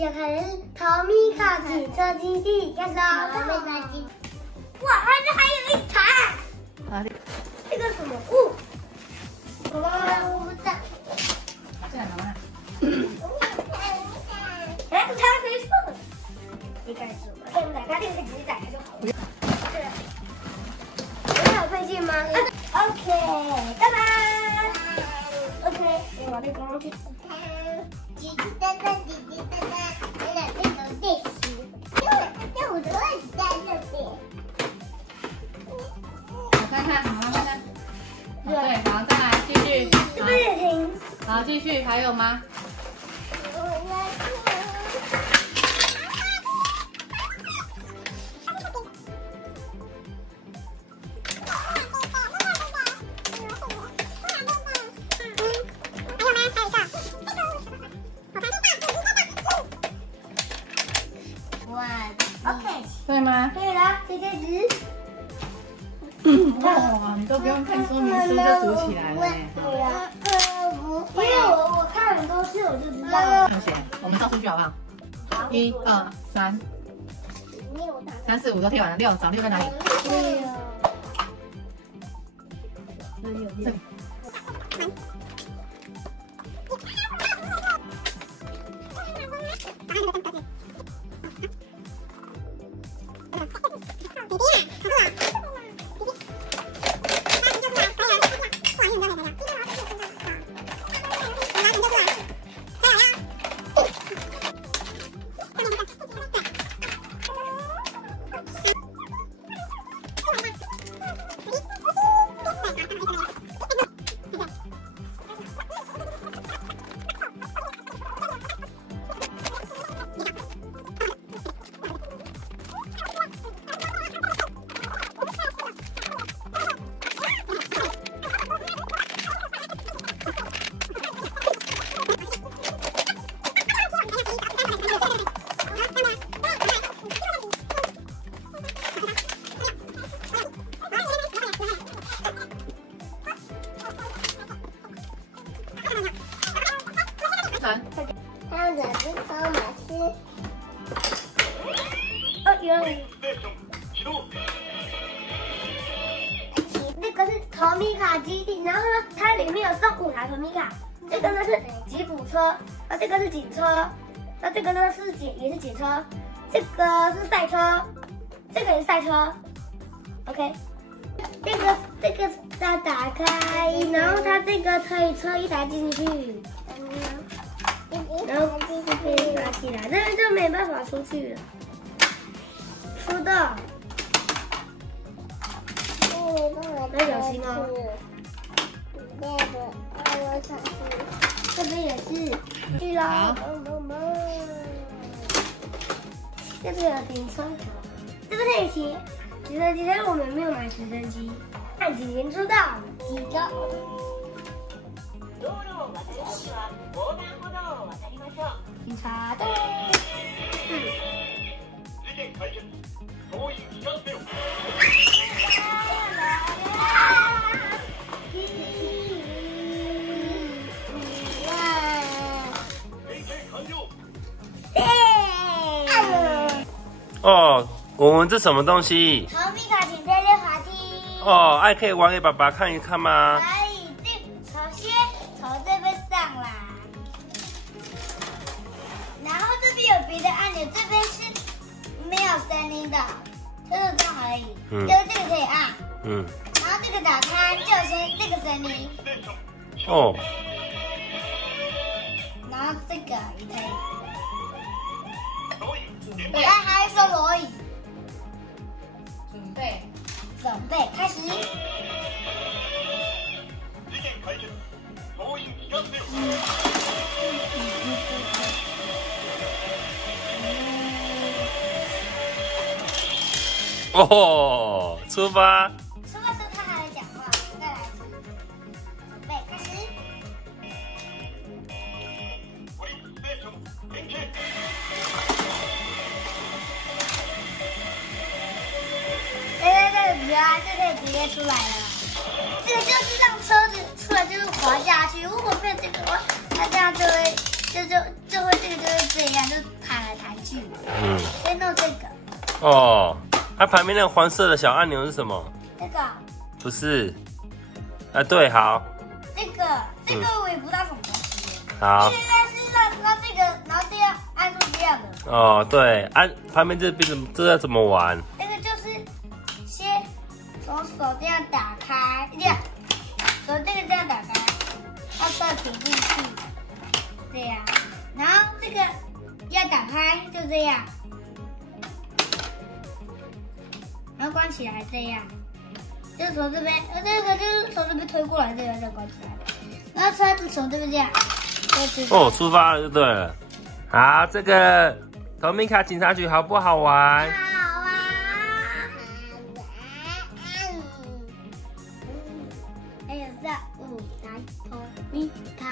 小凯人淘米卡警车基地，开始哦！哇，这还有一台。哪里？这个什么物？我不知道。这样拿。哎，它可以送。一开始我先打开，这个可以直接打开就好了。是。有配件吗 ？OK， 拜拜。OK， 我往那边去。滴滴答答，滴滴答答，我俩这个练习，我都在那边。我看看，好，看看。对，好，再来继续。是不是也停？好，继续，还有吗？对吗？可以了，切切纸。哇，你都不用看说明书就组起来了呢。对呀，因为我看很多次我就知道。这样写，我们照顺序好不好？1、2、3、3、4、5都贴完了，6找6在哪里？这里。这样子是高马斯。原来。那个是淘米卡基地，然后呢，它里面有送5台淘米卡。这个呢是吉普车，这个是警车，那这个呢是也是警车，这个是赛车，这个也是赛车。OK， 这个要打开，然后它这个可以车一台进去。然后可以拿起来，但是就没办法出去了。出的，要小心哦。这边也是，去啦。这边有停车场，这边可以停直升机，但是我们没有买直升机。看几年出道几个。警察队。哦，我们这什么东西？淘米卡请在溜滑梯。哦，爱可以玩给爸爸看一看吗？可以，首先从这边上来，然后这边有别的按钮，这边是没有声音的，就是这样而已。就是这个可以按。然后这个打开就有这个声音。哦。然后这个也可以。还有说轮椅。准备开始。哦，出发。出发时他还在讲话，再来一次。准备开始。对，就可以直接出来了。这个就是让车子出来就是滑下去，如果没有这个的话，它这样就会这个就会这样，就弹来弹去。所以弄这个。哦，它旁边那个黄色的小按钮是什么？这个。不是。啊，对，好。这个我也不知道什么东西。好。现在是让这个，然后这样按住这样的。哦，对，按旁边这要怎么玩？这个就是先从手这样打开，这样手这个这样打开，要再停进去，这样，然后这个要打开，就这样，然后关起来，这样，就是从这边，这个就是从这边推过来，这样再关起来，然后车子从这边这样，哦，出发了就对了。好，这个托米卡警察局好不好玩？好玩。还有这5台托米卡。